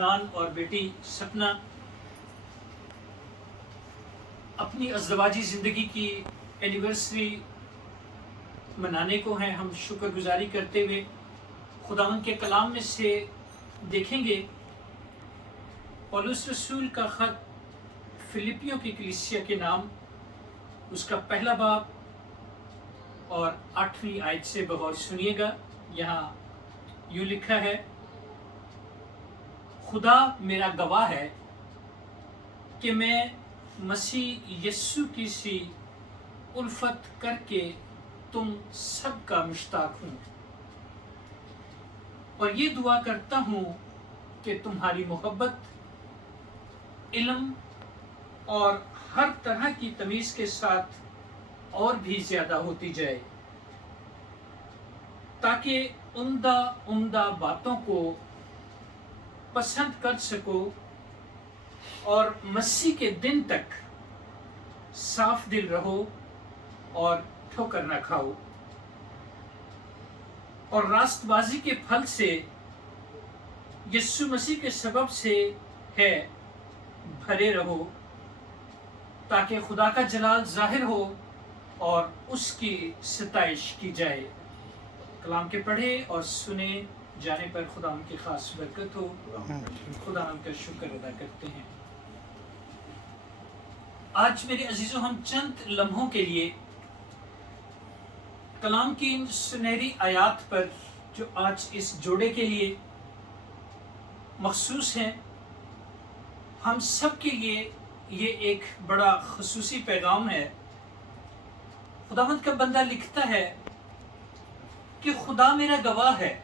عدنان اور بیٹی سپنا اپنی ازدواجی زندگی کی اینیورسری منانے کو ہیں. ہم شکر گزاری کرتے ہوئے خداوند کے کلام میں سے دیکھیں گے پولس رسول کا خط فلپیوں کی کلیسیا کے نام، اس کا پہلا باب اور 8ویں آیت سے بغور سنیے گا. یہاں یوں لکھا ہے: خدا میرا گواہ ہے کہ میں مسیح یسوع کی سی الفت کر کے تم سب کا مشتاق ہوں، اور یہ دعا کرتا ہوں کہ تمہاری محبت علم اور ہر طرح کی تمیز کے ساتھ اور بھی زیادہ ہوتی جائے، تاکہ عمدہ باتوں کو پسند کر سکو اور مسیح کے دن تک صاف دل رہو اور ٹھوکر نہ کھاؤ، اور راست بازی کے پھل سے یسوع مسیح کے سبب سے ہے بھرے رہو، تاکہ خدا کا جلال ظاہر ہو اور اس کی ستائش کی جائے. کلام کے پڑھے اور سنے جانے پر خدا ان کی خاص برکت ہو. خدا ان کا شکر ادا کرتے ہیں. آج میرے عزیزوں ہم چند لمحوں کے لیے کلام کی ان سنہری آیات پر جو آج اس جوڑے کے لیے مخصوص ہیں، ہم سب کے لیے یہ ایک بڑا خصوصی پیغام ہے. خداوند کا بندہ لکھتا ہے کہ خدا میرا گواہ ہے.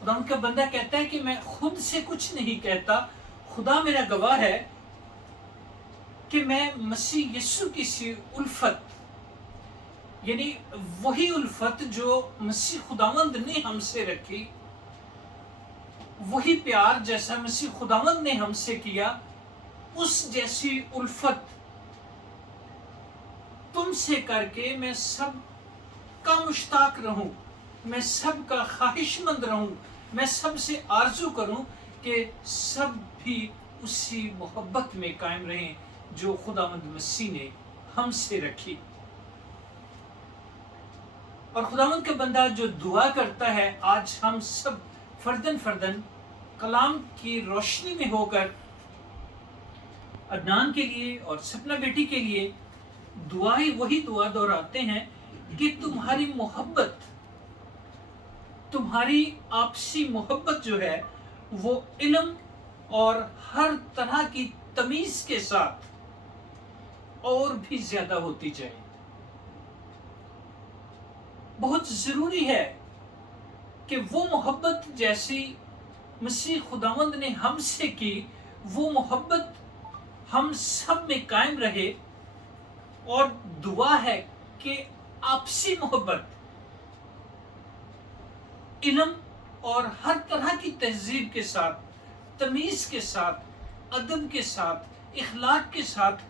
خداوند کا بندہ کہتا ہے کہ میں خود سے کچھ نہیں کہتا، خدا میرا گواہ ہے کہ میں مسیح یسوع کی سی الفت، یعنی وہی الفت جو مسیح خداوند نے ہم سے رکھی، وہی پیار جیسا مسیح خداوند نے ہم سے کیا، اس جیسی الفت تم سے کر کے میں سب کا مشتاق رہوں، میں سب کا خواہش مند رہوں، میں سب سے آرزو کروں کہ سب بھی اسی محبت میں قائم رہیں جو خداوند مسیح نے ہم سے رکھی. اور خداوند کا بندہ جو دعا کرتا ہے، آج ہم سب فردن کلام کی روشنی میں ہو کر عدنان کے لیے اور سپنا بیٹی کے لیے وہی دعا دہراتے ہیں کہ تمہاری محبت، تمہاری آپسی محبت جو ہے وہ علم اور ہر طرح کی تمیز کے ساتھ اور بھی زیادہ ہوتی جائے. بہت ضروری ہے کہ وہ محبت جیسی مسیح خداوند نے ہم سے کی، وہ محبت ہم سب میں قائم رہے. اور دعا ہے کہ آپسی محبت علم اور ہر طرح کی تہذیب کے ساتھ، تمیز کے ساتھ، ادب کے ساتھ، اخلاق کے ساتھ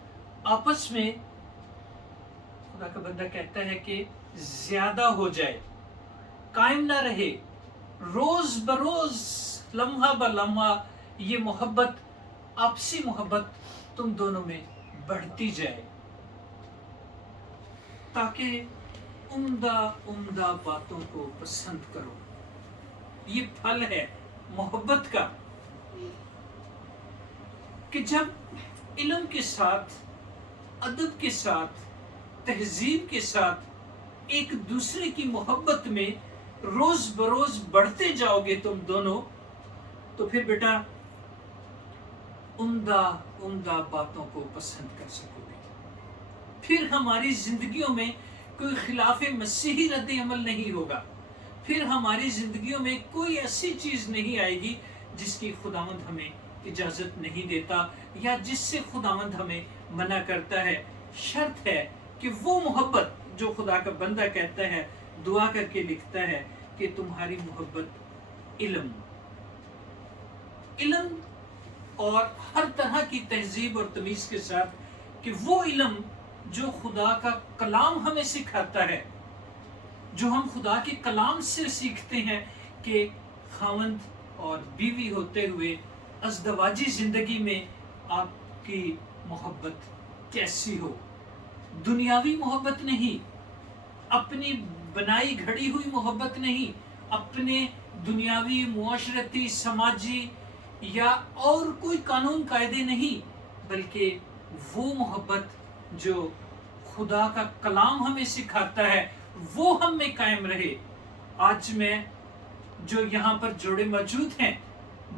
آپس میں، خدا کا بندہ کہتا ہے کہ زیادہ ہو جائے، قائم نہ رہے. روز بروز، لمحہ بلمحہ یہ محبت، آپسی محبت تم دونوں میں بڑھتی جائے، تاکہ عمدہ باتوں کو پسند کرو. یہ پھل ہے محبت کا کہ جب علم کے ساتھ، ادب کے ساتھ، تہذیب کے ساتھ ایک دوسرے کی محبت میں روز بروز بڑھتے جاؤ گے تم دونوں، تو پھر بیٹا عمدہ باتوں کو پسند کر سکو گے. پھر ہماری زندگیوں میں کوئی خلاف مسیحی رد عمل نہیں ہوگا. پھر ہماری زندگیوں میں کوئی ایسی چیز نہیں آئے گی جس کی خداوند ہمیں اجازت نہیں دیتا یا جس سے خداوند ہمیں منع کرتا ہے. شرط ہے کہ وہ محبت جو خدا کا بندہ کہتا ہے، دعا کر کے لکھتا ہے کہ تمہاری محبت علم اور ہر طرح کی تہذیب اور تمیز کے ساتھ، کہ وہ علم جو خدا کا کلام ہمیں سکھاتا ہے، جو ہم خدا کے کلام سے سیکھتے ہیں کہ خاوند اور بیوی ہوتے ہوئے ازدواجی زندگی میں آپ کی محبت کیسی ہو. دنیاوی محبت نہیں، اپنی بنائی گھڑی ہوئی محبت نہیں، اپنے دنیاوی معاشرتی سماجی یا اور کوئی قانون قاعدے نہیں، بلکہ وہ محبت جو خدا کا کلام ہمیں سکھاتا ہے وہ ہم میں قائم رہے. آج میں جو یہاں پر جوڑے موجود ہیں،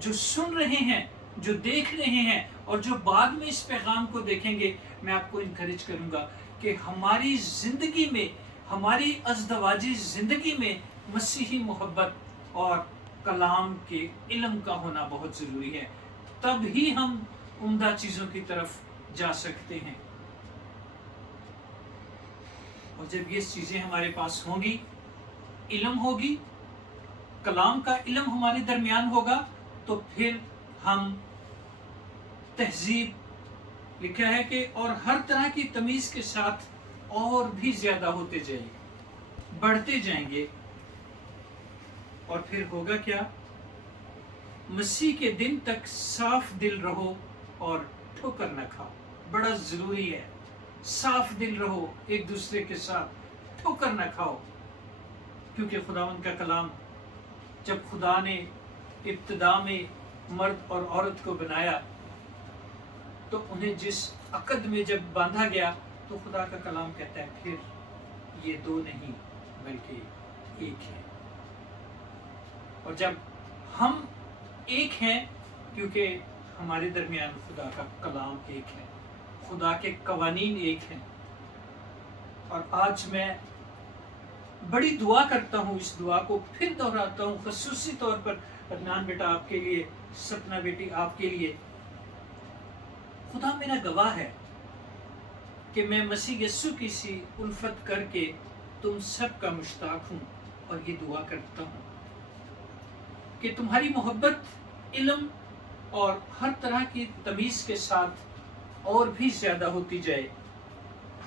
جو سن رہے ہیں، جو دیکھ رہے ہیں اور جو بعد میں اس پیغام کو دیکھیں گے، میں آپ کو انکریج کروں گا کہ ہماری زندگی میں، ہماری ازدواجی زندگی میں مسیحی محبت اور کلام کے علم کا ہونا بہت ضروری ہے. تب ہی ہم عمدہ چیزوں کی طرف جا سکتے ہیں. اور جب یہ چیزیں ہمارے پاس ہوں گی، علم ہوگی، کلام کا علم ہمارے درمیان ہوگا، تو پھر ہم تہذیب لکھا ہے کہ اور ہر طرح کی تمیز کے ساتھ اور بھی زیادہ ہوتے جائیں گے، بڑھتے جائیں گے. اور پھر ہوگا کیا؟ مسیح کے دن تک صاف دل رہو اور ٹھوکر نہ کھاؤ. بڑا ضروری ہے، صاف دل رہو، ایک دوسرے کے ساتھ ٹھوکر نہ کھاؤ. کیونکہ خداوند کا کلام، جب خدا نے ابتدا میں مرد اور عورت کو بنایا تو انہیں جس عقد میں جب باندھا گیا تو خدا کا کلام کہتا ہے پھر یہ دو نہیں بلکہ ایک ہے. اور جب ہم ایک ہیں، کیونکہ ہمارے درمیان خدا کا کلام ایک ہے، خدا کے قوانین ایک ہیں. اور آج میں بڑی دعا کرتا ہوں، اس دعا کو پھر دہراتا ہوں، خصوصی طور پر عدنان بیٹا آپ کے لیے، سپنا بیٹی آپ کے لیے. خدا میرا گواہ ہے کہ میں مسیح یسوع کی سی الفت کر کے تم سب کا مشتاق ہوں، اور یہ دعا کرتا ہوں کہ تمہاری محبت علم اور ہر طرح کی تمیز کے ساتھ اور بھی زیادہ ہوتی جائے،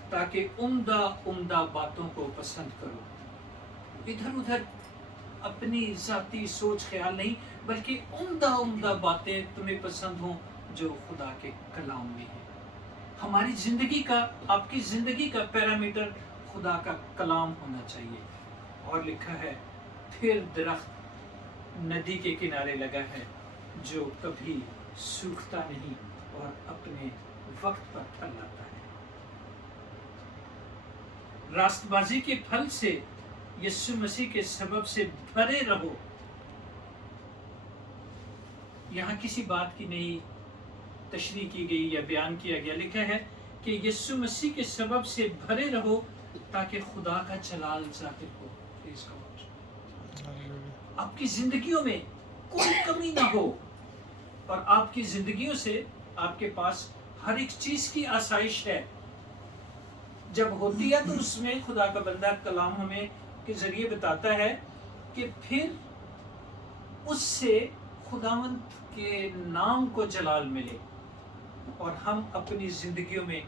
تاکہ عمدہ باتوں کو پسند کرو. ادھر ادھر اپنی ذاتی سوچ خیال نہیں، بلکہ عمدہ باتیں تمہیں پسند ہوں جو خدا کے کلام میں ہیں. ہماری زندگی کا، آپ کی زندگی کا پیرامیٹر خدا کا کلام ہونا چاہیے. اور لکھا ہے پھر درخت ندی کے کنارے لگا ہے جو کبھی سوکھتا نہیں اور اپنے وقت پر پھل لاتا ہے. راست بازی کے پھل سے، یسوع مسیح کے سبب سے بھرے رہو. یہاں کسی بات کی نہیں تشریح کی گئی یا بیان کیا گیا، لکھا ہے کہ یسوع مسیح کے سبب سے بھرے رہو تاکہ خدا کا جلال ظاہر ہو. آپ کی زندگیوں میں کوئی کمی نہ ہو، اور آپ کی زندگیوں سے آپ کے پاس ہر ایک چیز کی آسائش ہے. جب ہوتی ہے تو اس میں خدا کا بندہ کلام ہمیں کے ذریعے بتاتا ہے کہ پھر اس سے خداوند کے نام کو جلال ملے. اور ہم اپنی زندگیوں میں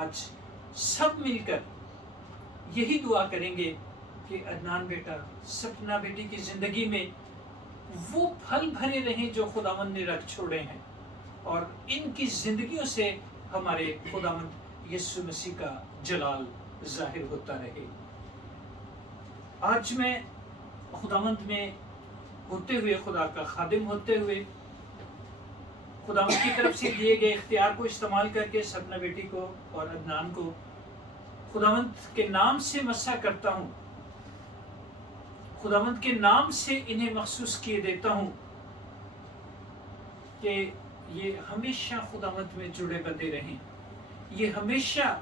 آج سب مل کر یہی دعا کریں گے کہ عدنان بیٹا، سپنا بیٹی کی زندگی میں وہ پھل بھرے رہیں جو خداوند نے رکھ چھوڑے ہیں، اور ان کی زندگیوں سے ہمارے خداوند یسوع مسیح کا جلال ظاہر ہوتا رہے. آج میں خداوند میں ہوتے ہوئے، خدا کا خادم ہوتے ہوئے، خداوند کی طرف سے دیے گئے اختیار کو استعمال کر کے سپنا بیٹی کو اور عدنان کو خداوند کے نام سے مسح کرتا ہوں. خداوند کے نام سے انہیں مخصوص کیے دیتا ہوں کہ یہ ہمیشہ خداوند میں جڑے بندے رہیں، یہ ہمیشہ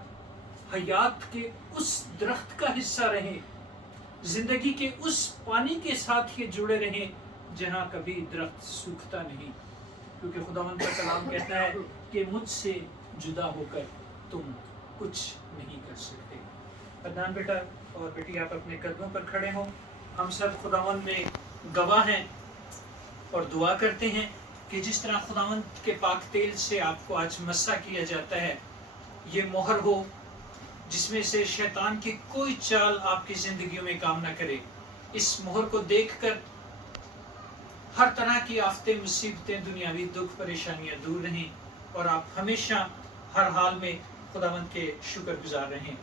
حیات کے اس درخت کا حصہ رہیں، زندگی کے اس پانی کے ساتھ یہ جڑے رہیں جہاں کبھی درخت سوکھتا نہیں. کیونکہ خداوند کا کلام کہتا ہے کہ مجھ سے جدا ہو کر تم کچھ نہیں کر سکتے. عدنان بیٹا اور بیٹی، آپ اپنے قدموں پر کھڑے ہوں. ہم سب خداوند میں گواہ ہیں اور دعا کرتے ہیں کہ جس طرح خداوند کے پاک تیل سے آپ کو آج مسح کیا جاتا ہے، یہ مہر ہو جس میں سے شیطان کی کوئی چال آپ کی زندگیوں میں کام نہ کرے. اس مہر کو دیکھ کر ہر طرح کی آفتیں مصیبتیں دنیاوی دکھ پریشانیاں دور رہیں اور آپ ہمیشہ ہر حال میں خداوند کے شکر گزار رہیں۔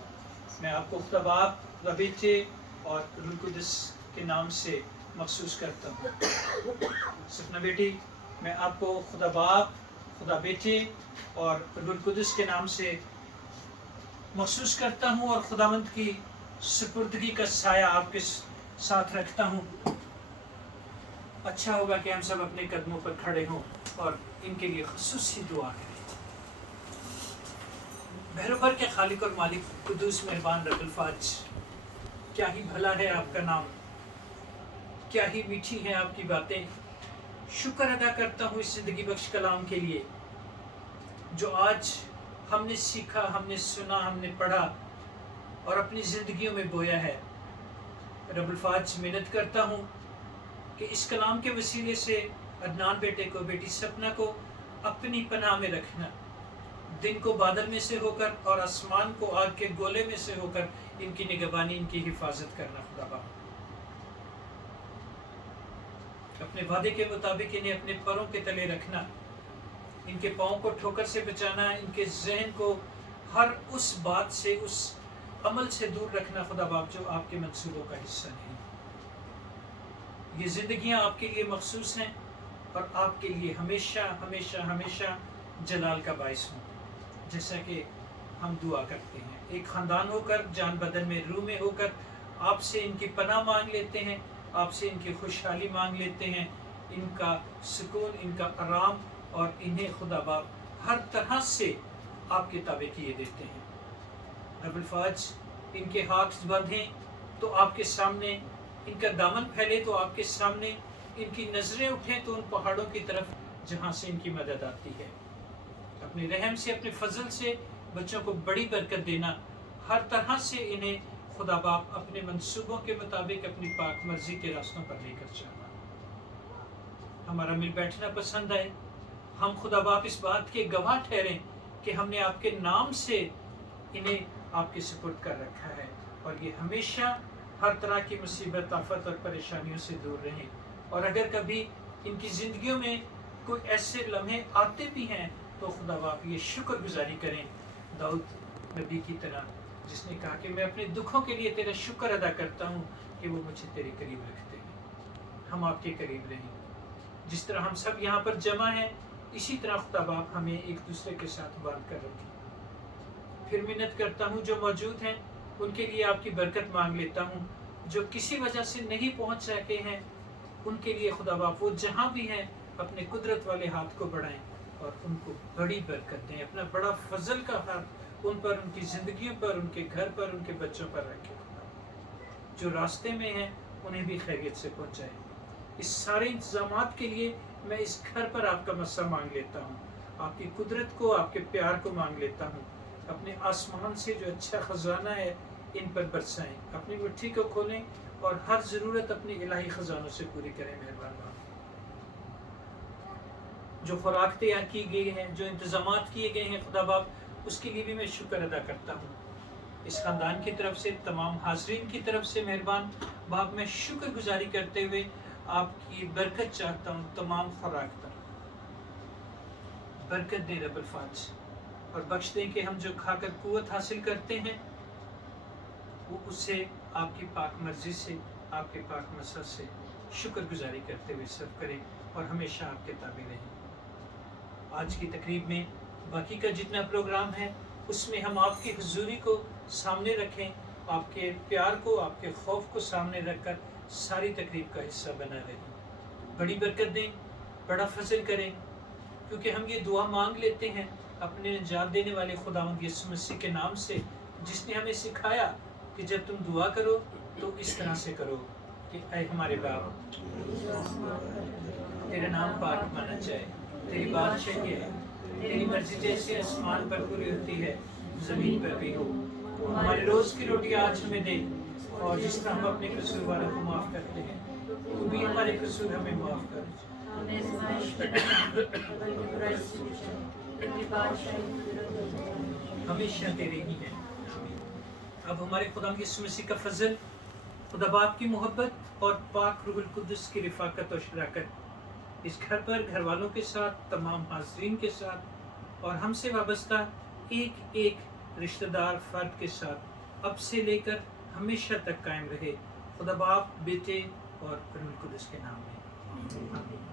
میں آپ کو خدا باپ، خدا بیٹے اور روح القدس کے نام سے مخصوص کرتا ہوں۔ سپنا بیٹی، میں آپ کو خدا باپ، خدا بیٹے اور روح القدس کے نام سے مخصوص کرتا ہوں اور خداوند کی سپردگی کا سایہ آپ کے ساتھ رکھتا ہوں۔ اچھا ہوگا کہ ہم سب اپنے قدموں پر کھڑے ہوں اور ان کے لیے خصوصی دعا کریں۔ بہروبر کے خالق اور مالک قدوس مہربان رب الفاظ، کیا ہی بھلا ہے آپ کا نام، کیا ہی میٹھی ہیں آپ کی باتیں۔ شکر ادا کرتا ہوں اس زندگی بخش کلام کے لیے جو آج ہم نے سیکھا، ہم نے سنا، ہم نے پڑھا اور اپنی زندگیوں میں بویا ہے۔ رب الفاظ منت کرتا ہوں کہ اس کلام کے وسیلے سے عدنان بیٹے کو، بیٹی سپنا کو اپنی پناہ میں رکھنا، دن کو بادل میں سے ہو کر اور آسمان کو آگ کے گولے میں سے ہو کر ان کی نگہبانی، ان کی حفاظت کرنا خدا باپ۔ اپنے وعدے کے مطابق انہیں اپنے پروں کے تلے رکھنا، ان کے پاؤں کو ٹھوکر سے بچانا، ان کے ذہن کو ہر اس بات سے، اس عمل سے دور رکھنا خدا باپ جو آپ کے منصوبوں کا حصہ نہیں۔ یہ زندگیاں آپ کے لیے مخصوص ہیں اور آپ کے لیے ہمیشہ ہمیشہ ہمیشہ جلال کا باعث ہوں، جیسا کہ ہم دعا کرتے ہیں۔ ایک خاندان ہو کر، جان بدن میں روح میں ہو کر آپ سے ان کی پناہ مانگ لیتے ہیں، آپ سے ان کی خوشحالی مانگ لیتے ہیں، ان کا سکون، ان کا آرام، اور انہیں خدا باپ ہر طرح سے آپ کے تابع کیے دیتے ہیں۔ رب الفاظ ان کے ہاتھ بندھیں تو آپ کے سامنے، ان کا دامن پھیلے تو آپ کے سامنے، ان کی نظریں اٹھیں تو ان پہاڑوں کی طرف جہاں سے ان کی مدد آتی ہے۔ اپنے رحم سے، اپنے فضل سے بچوں کو بڑی برکت دینا، ہر طرح سے انہیں خدا باپ اپنے منصوبوں کے مطابق اپنی پاک مرضی کے راستوں پر لے کر چلنا۔ ہمارا مل بیٹھنا پسند آئے، ہم خدا باپ اس بات کے گواہ ٹھہریں کہ ہم نے آپ کے نام سے انہیں آپ کے سپرد کر رکھا ہے، اور یہ ہمیشہ ہر طرح کی مصیبت، آفت اور پریشانیوں سے دور رہیں۔ اور اگر کبھی ان کی زندگیوں میں کوئی ایسے لمحے آتے بھی ہیں تو خدا باپ یہ شکر گزاری کریں، داؤد نبی کی طرح، جس نے کہا کہ میں اپنے دکھوں کے لیے تیرا شکر ادا کرتا ہوں کہ وہ مجھے تیرے قریب رکھتے ہیں۔ ہم آپ کے قریب رہیں، جس طرح ہم سب یہاں پر جمع ہیں، اسی طرح خدا باپ ہمیں ایک دوسرے کے ساتھ باندھ کر رکھیں۔ پھر منت کرتا ہوں جو موجود ہیں ان کے لیے آپ کی برکت مانگ لیتا ہوں، جو کسی وجہ سے نہیں پہنچ سکے ہیں ان کے لیے خدا باپ وہ جہاں بھی ہیں اپنے قدرت والے ہاتھ کو بڑھائیں اور ان کو بڑی برکت دیں، اپنا بڑا فضل کا ہاتھ ان پر، ان کی زندگیوں پر، ان کے گھر پر، ان کے بچوں پر رکھیں۔ جو راستے میں ہیں انہیں بھی خیریت سے پہنچائیں۔ اس سارے انتظامات کے لیے میں اس گھر پر آپ کا مسا مانگ لیتا ہوں، آپ کی قدرت کو، آپ کے پیار کو مانگ لیتا ہوں۔ اپنے آسمان سے جو اچھا خزانہ ہے ان پر برسائیں، اپنی مٹھی کو کھولیں اور ہر ضرورت اپنی الہی خزانوں سے پوری کریں مہربان باپ۔ جو خوراک تیار کی گئی ہیں، جو انتظامات کیے گئے ہیں خدا باپ، اس کے لیے بھی میں شکر ادا کرتا ہوں۔ اس خاندان کی طرف سے، تمام حاضرین کی طرف سے مہربان باپ میں شکر گزاری کرتے ہوئے آپ کی برکت چاہتا ہوں۔ تمام خوراک پر برکت دیں رب الفاظ، اور بخش دیں کہ ہم جو کھا کر قوت حاصل کرتے ہیں وہ اس سے آپ کی پاک مرضی سے، آپ کے پاک مسا سے شکر گزاری کرتے ہوئے سرو کریں اور ہمیشہ آپ کے تابع رہیں۔ آج کی تقریب میں باقی کا جتنا پروگرام ہے اس میں ہم آپ کی حضوری کو سامنے رکھیں، آپ کے پیار کو، آپ کے خوف کو سامنے رکھ کر ساری تقریب کا حصہ بنا رہیں۔ بڑی برکت دیں، بڑا فضل کریں، کیونکہ ہم یہ دعا مانگ لیتے ہیں اپنے نجات دینے والے خداوند یسوع مسیح کے نام سے، جس نے ہمیں سکھایا کہ جب تم دعا کرو تو اس طرح سے کرو کہ اے ہمارے باپ، تیرا نام پاک مانا جائے، تیری بادشاہی ہے، تیری مرضی جیسے آسمان پر پوری ہوتی ہے زمین پر بھی ہو۔ ہمارے روز کی روٹی آج ہمیں دے، اور جس طرح ہم اپنے قصورواروں کو معاف کرتے ہیں تو بھی ہمارے قصور ہمیں معاف کر۔ ہمیشہ تیرے ہی ہیں۔ اب ہمارے خدا یسوع مسیح کا فضل، خدا باپ کی محبت اور پاک روح القدس کی رفاقت اور شراکت اس گھر پر گھر والوں کے ساتھ، تمام حاضرین کے ساتھ اور ہم سے وابستہ ایک ایک رشتہ دار فرد کے ساتھ اب سے لے کر ہمیشہ تک قائم رہے۔ خدا باپ، بیٹے اور روح القدس کے نام میں آمین۔